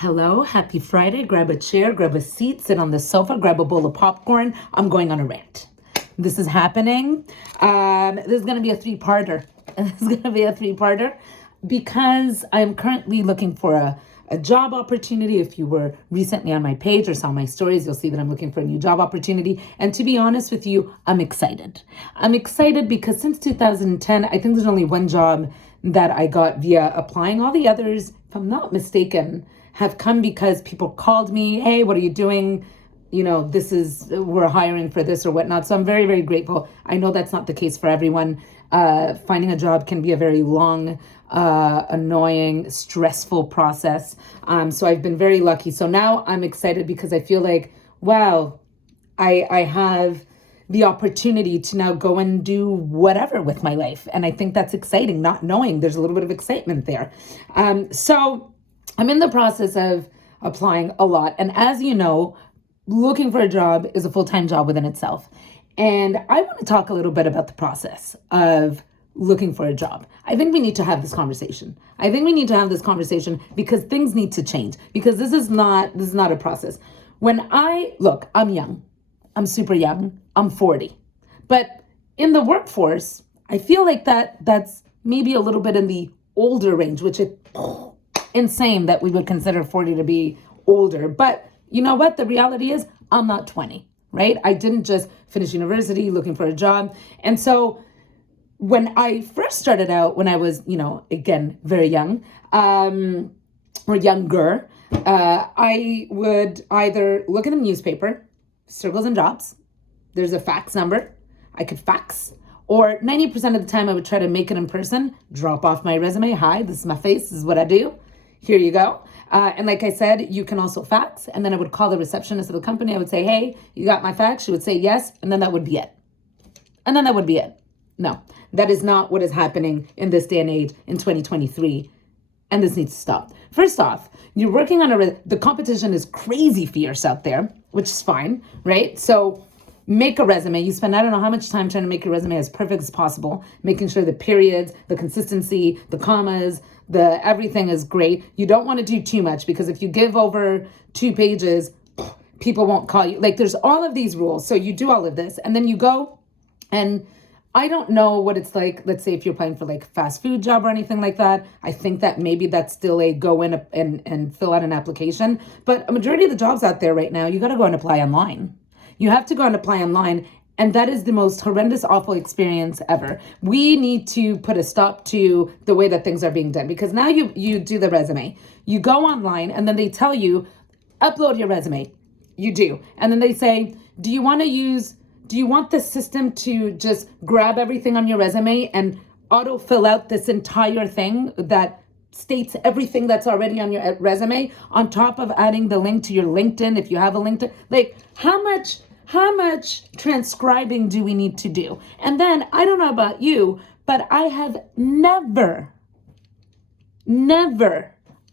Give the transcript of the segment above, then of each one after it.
Hello, happy Friday. Grab a chair, grab a seat, sit on the sofa, grab a bowl of popcorn. I'm going on a rant. This is happening. This is going to be a three-parter. Because I'm currently looking for a job opportunity. If you were recently on my page or saw my stories, you'll see that I'm looking for a new job opportunity. And to be honest with you, I'm excited. I'm excited because since 2010, I think there's only one job that I got via applying. All the others, if I'm not mistaken, have come because people called me, hey, what are you doing? We're hiring for this or whatnot. So I'm very, very grateful. I know that's not the case for everyone. Finding a job can be a very long, annoying, stressful process. So I've been very lucky. So now I'm excited because I feel like, wow, I have the opportunity to now go and do whatever with my life. And I think that's exciting, not knowing. There's a little bit of excitement there. So I'm in the process of applying a lot. And as you know, looking for a job is a full-time job within itself. And I want to talk a little bit about the process of looking for a job. I think we need to have this conversation. Because things need to change, because this is not a process. I'm young. I'm super young. I'm 40. But in the workforce, I feel like that's maybe a little bit in the older range, which is insane that we would consider 40 to be older. But you know what? The reality is I'm not 20, right? I didn't just finish university looking for a job. And so when I first started out, when I was, again, very young, or younger, I would either look in the newspaper, Circles and Jobs. There's a fax number. I could fax. Or 90% of the time I would try to make it in person, drop off my resume. Hi, this is my face. This is what I do. Here you go. And like I said, you can also fax. And then I would call the receptionist of the company. I would say, hey, you got my fax? She would say yes. And then that would be it. No, that is not what is happening in this day and age in 2023. And this needs to stop. First off, you're working on the competition is crazy fierce out there, which is fine, right? So make a resume. You spend, I don't know how much time trying to make your resume as perfect as possible, making sure the periods, the consistency, the commas, everything is great. You don't want to do too much, because if you give over 2 pages, people won't call you. Like, there's all of these rules. So you do all of this and then you go, and I don't know what it's like. Let's say if you're applying for like fast food job or anything like that, I think that maybe that's still a go in and fill out an application. But a majority of the jobs out there right now, you got to go and apply online. You have to go and apply online. And that is the most horrendous, awful experience ever. We need to put a stop to the way that things are being done, because now you do the resume. You go online and then they tell you, upload your resume. You do. And then they say, do you want the system to just grab everything on your resume and auto fill out this entire thing that states everything that's already on your resume, on top of adding the link to your LinkedIn if you have a LinkedIn? Like, how much transcribing do we need to do? And then, I don't know about you, but I have never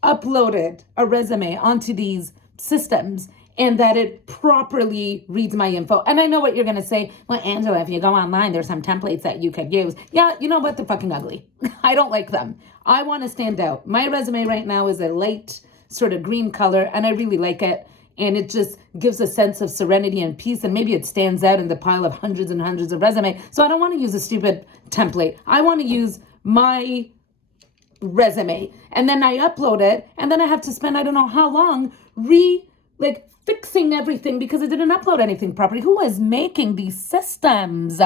uploaded a resume onto these systems and that it properly reads my info. And I know what you're going to say. Well, Angela, if you go online, there's some templates that you could use. Yeah, you know what? They're fucking ugly. I don't like them. I want to stand out. My resume right now is a light sort of green color, and I really like it. And it just gives a sense of serenity and peace. And maybe it stands out in the pile of hundreds and hundreds of resumes. So I don't want to use a stupid template. I want to use my resume. And then I upload it. And then I have to spend, I don't know how long, fixing everything because I didn't upload anything properly. Who is making these systems?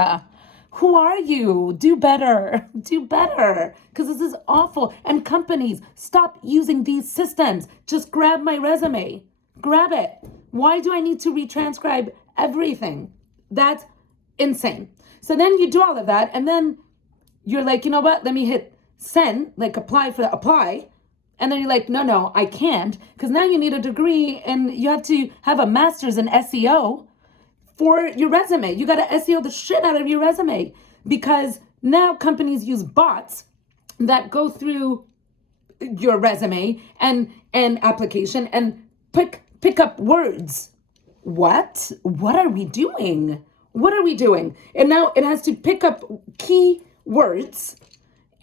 Who are you? Do better. Because this is awful. And companies, stop using these systems. Just grab my resume. Grab it. Why do I need to retranscribe everything? That's insane. So then you do all of that, and then you're like, you know what? Let me hit send, like apply. And then you're like, no, I can't, because now you need a degree and you have to have a master's in SEO for your resume. You got to SEO the shit out of your resume, because now companies use bots that go through your resume and application and pick up words. What are we doing? And now it has to pick up key words,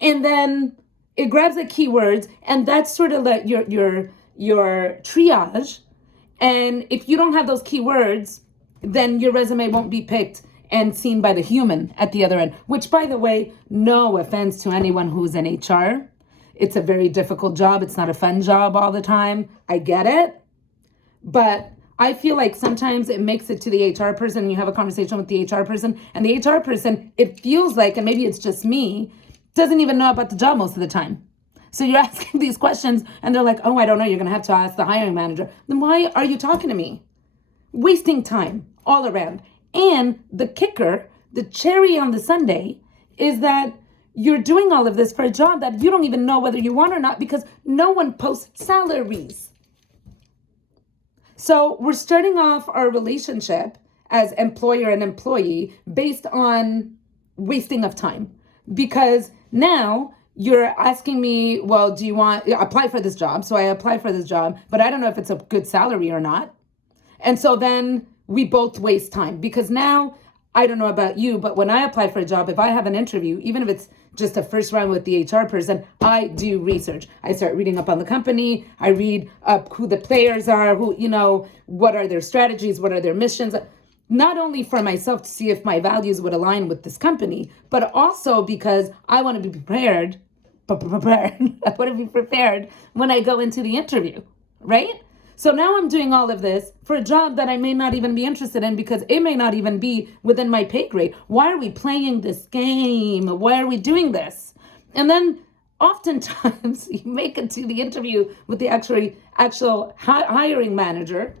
and then it grabs the keywords, and that's sort of like your your triage. And if you don't have those keywords, then your resume won't be picked and seen by the human at the other end, which, by the way, no offense to anyone who's in HR. It's a very difficult job. It's not a fun job all the time. I get it. But I feel like sometimes it makes it to the HR person, and you have a conversation with the HR person, and the HR person, it feels like, and maybe it's just me, doesn't even know about the job most of the time. So you're asking these questions and they're like, oh, I don't know. You're going to have to ask the hiring manager. Then why are you talking to me? Wasting time all around. And the kicker, the cherry on the sundae, is that you're doing all of this for a job that you don't even know whether you want or not, because no one posts salaries. So we're starting off our relationship as employer and employee based on wasting of time, because now you're asking me, well, do you want apply for this job? So I apply for this job, but I don't know if it's a good salary or not. And so then we both waste time, because now I don't know about you, but when I apply for a job, if I have an interview, even if it's just a first round with the HR person, I do research. I start reading up on the company. I read up who the players are, what are their strategies, what are their missions, not only for myself to see if my values would align with this company, but also because I want to be prepared. I want to be prepared when I go into the interview, right? So now I'm doing all of this for a job that I may not even be interested in, because it may not even be within my pay grade. Why are we playing this game? Why are we doing this? And then oftentimes you make it to the interview with the actual hiring manager,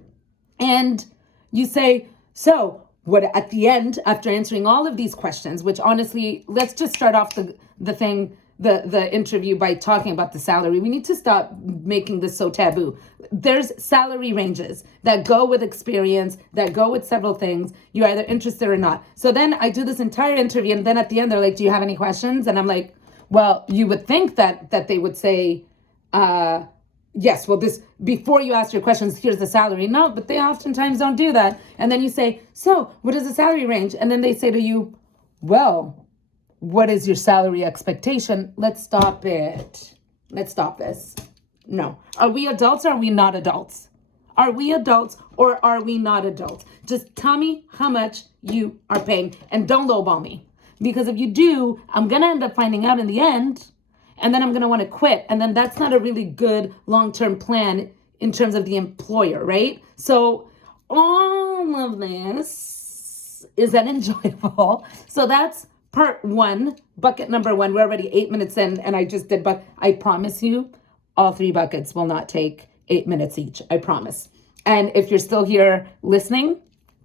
and you say, so what at the end, after answering all of these questions, which honestly, let's just start off the interview by talking about the salary. We need to stop making this so taboo. There's salary ranges that go with experience, that go with several things. You're either interested or not. So then I do this entire interview, and then at the end they're like, do you have any questions? And I'm like, well, you would think that they would say, yes, well, this, before you ask your questions, here's the salary. No, but they oftentimes don't do that. And then you say, so what is the salary range? And then they say to you, well, what is your salary expectation? Let's stop it. Let's stop this. No. Are we adults or are we not adults? Are we adults or are we not adults? Just tell me how much you are paying, and don't lowball me. Because if you do, I'm going to end up finding out in the end, and then I'm going to want to quit. And then that's not a really good long-term plan in terms of the employer, right? So all of this is unenjoyable. So that's part one, bucket number one. We're already 8 minutes in, and I just did, but I promise you, all 3 buckets will not take 8 minutes each. I promise. And if you're still here listening,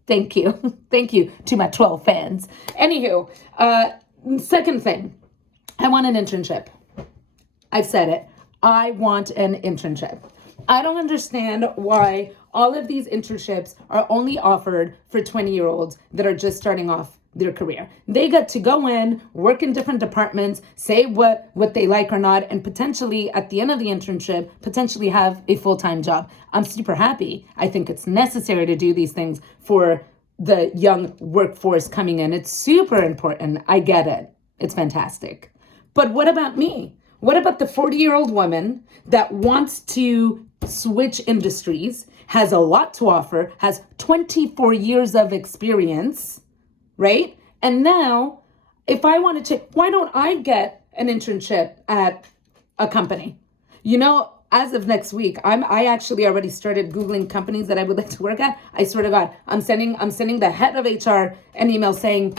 thank you. Thank you to my 12 fans. Anywho, second thing, I want an internship. I've said it. I want an internship. I don't understand why all of these internships are only offered for 20-year-olds that are just starting off their career. They get to go in, work in different departments, say what they like or not, and potentially at the end of the internship, potentially have a full-time job. I'm super happy. I think it's necessary to do these things for the young workforce coming in. It's super important. I get it. It's fantastic. But what about me? What about the 40-year-old woman that wants to switch industries, has a lot to offer, has 24 years of experience, right? And now, if I wanted to, why don't I get an internship at a company? As of next week, I actually already started Googling companies that I would like to work at. I swear to God, I'm sending the head of HR an email saying,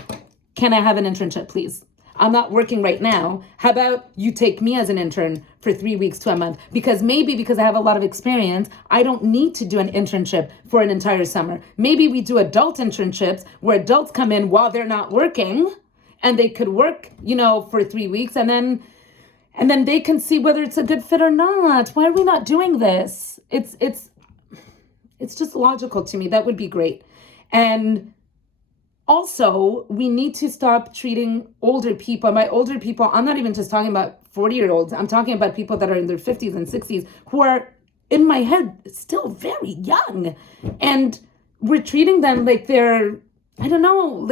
can I have an internship, please? I'm not working right now. How about you take me as an intern for 3 weeks to a month? Because I have a lot of experience, I don't need to do an internship for an entire summer. Maybe we do adult internships where adults come in while they're not working, and they could work, for 3 weeks, and then they can see whether it's a good fit or not. Why are we not doing this? It's just logical to me. That would be great. And also, we need to stop treating older people. By older people, I'm not even just talking about 40-year-olds. I'm talking about people that are in their 50s and 60s who are, in my head, still very young. And we're treating them like they're, I don't want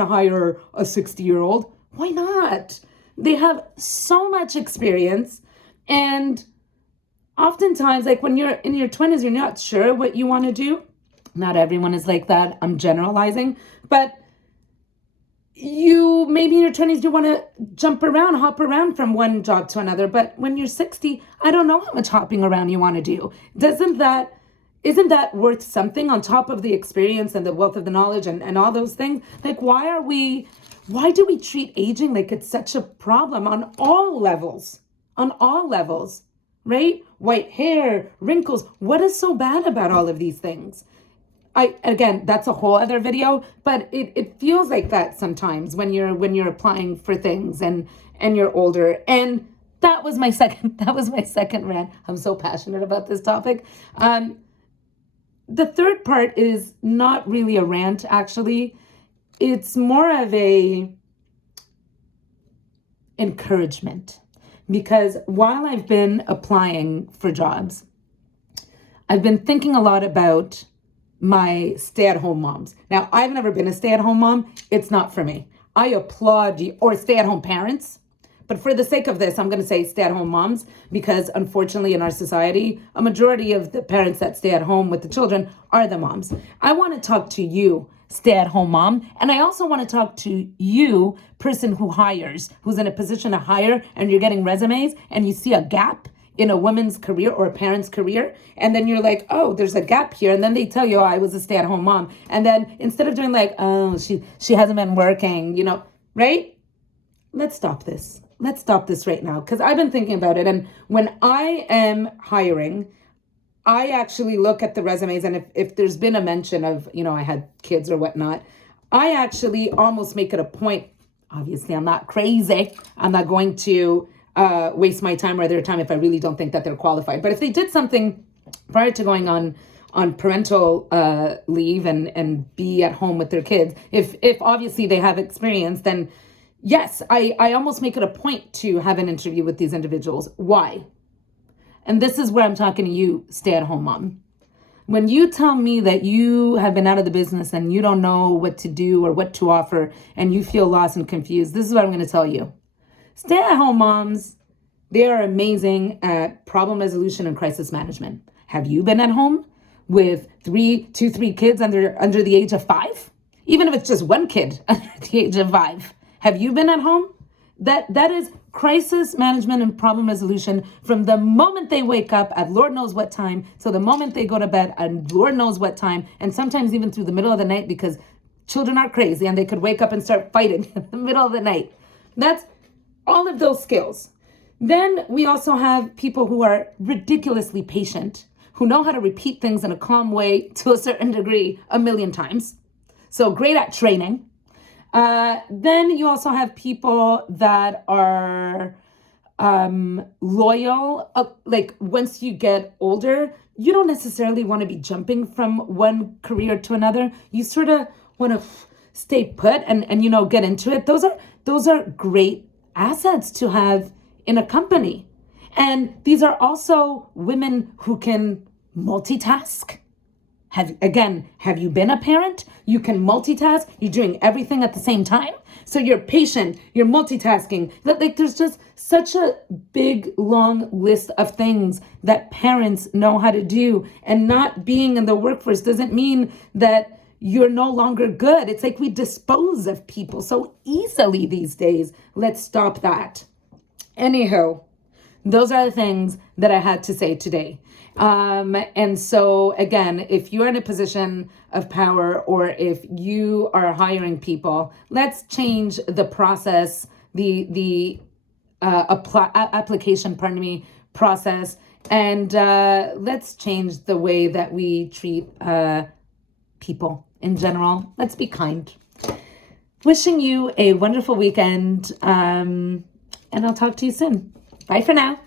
to hire a 60-year-old. Why not? They have so much experience, and oftentimes, like when you're in your 20s, you're not sure what you want to do. Not everyone is like that. I'm generalizing, but you maybe in your 20s, you want to hop around from one job to another. But when you're 60, I don't know how much hopping around you want to do. Isn't that worth something on top of the experience and the wealth of the knowledge and all those things? Like, why do we treat aging like it's such a problem on all levels? On all levels, right? White hair, wrinkles. What is so bad about all of these things? Again, that's a whole other video, but it feels like that sometimes when you're applying for things and you're older. And that was my second rant. I'm so passionate about this topic. The third part is not really a rant, actually. It's more of a encouragement, because while I've been applying for jobs, I've been thinking a lot about my stay-at-home moms. Now, I've never been a stay-at-home mom. It's not for me. I applaud you, or stay-at-home parents. But for the sake of this, I'm going to say stay-at-home moms, because unfortunately in our society, a majority of the parents that stay at home with the children are the moms. I want to talk to you, stay-at-home mom. And I also want to talk to you, person who hires, who's in a position to hire, and you're getting resumes and you see a gap in a woman's career or a parent's career. And then you're like, oh, there's a gap here. And then they tell you, oh, I was a stay-at-home mom. And then instead of doing like, oh, she hasn't been working, right? Let's stop this. Let's stop this right now, because I've been thinking about it. And when I am hiring, I actually look at the resumes. And if there's been a mention of, I had kids or whatnot, I actually almost make it a point. Obviously, I'm not crazy. I'm not going to waste my time or their time if I really don't think that they're qualified. But if they did something prior to going on parental leave and be at home with their kids, if obviously they have experience, then yes, I almost make it a point to have an interview with these individuals. Why? And this is where I'm talking to you, stay-at-home mom. When you tell me that you have been out of the business and you don't know what to do or what to offer and you feel lost and confused, this is what I'm going to tell you. Stay-at-home moms, they are amazing at problem resolution and crisis management. Have you been at home with 3 kids under the age of 5? Even if it's just one kid under the age of 5. Have you been at home? That is crisis management and problem resolution from the moment they wake up at Lord knows what time till the moment they go to bed at Lord knows what time, and sometimes even through the middle of the night, because children are crazy and they could wake up and start fighting in the middle of the night. That's all of those skills. Then we also have people who are ridiculously patient, who know how to repeat things in a calm way to a certain degree 1,000,000 times. So great at training. Then you also have people that are loyal. Like once you get older, you don't necessarily want to be jumping from one career to another. You sort of want to stay put and get into it. Those are great assets to have in a company. And these are also women who can multitask. Have you been a parent? You can multitask. You're doing everything at the same time. So you're patient, you're multitasking. Like there's just such a big, long list of things that parents know how to do. And not being in the workforce doesn't mean that you're no longer good. It's like we dispose of people so easily these days. Let's stop that. Anywho, those are the things that I had to say today. And so again, if you're in a position of power or if you are hiring people, let's change the process, the application, process, and let's change the way that we treat people in general. Let's be kind. Wishing you a wonderful weekend, and I'll talk to you soon. Bye for now.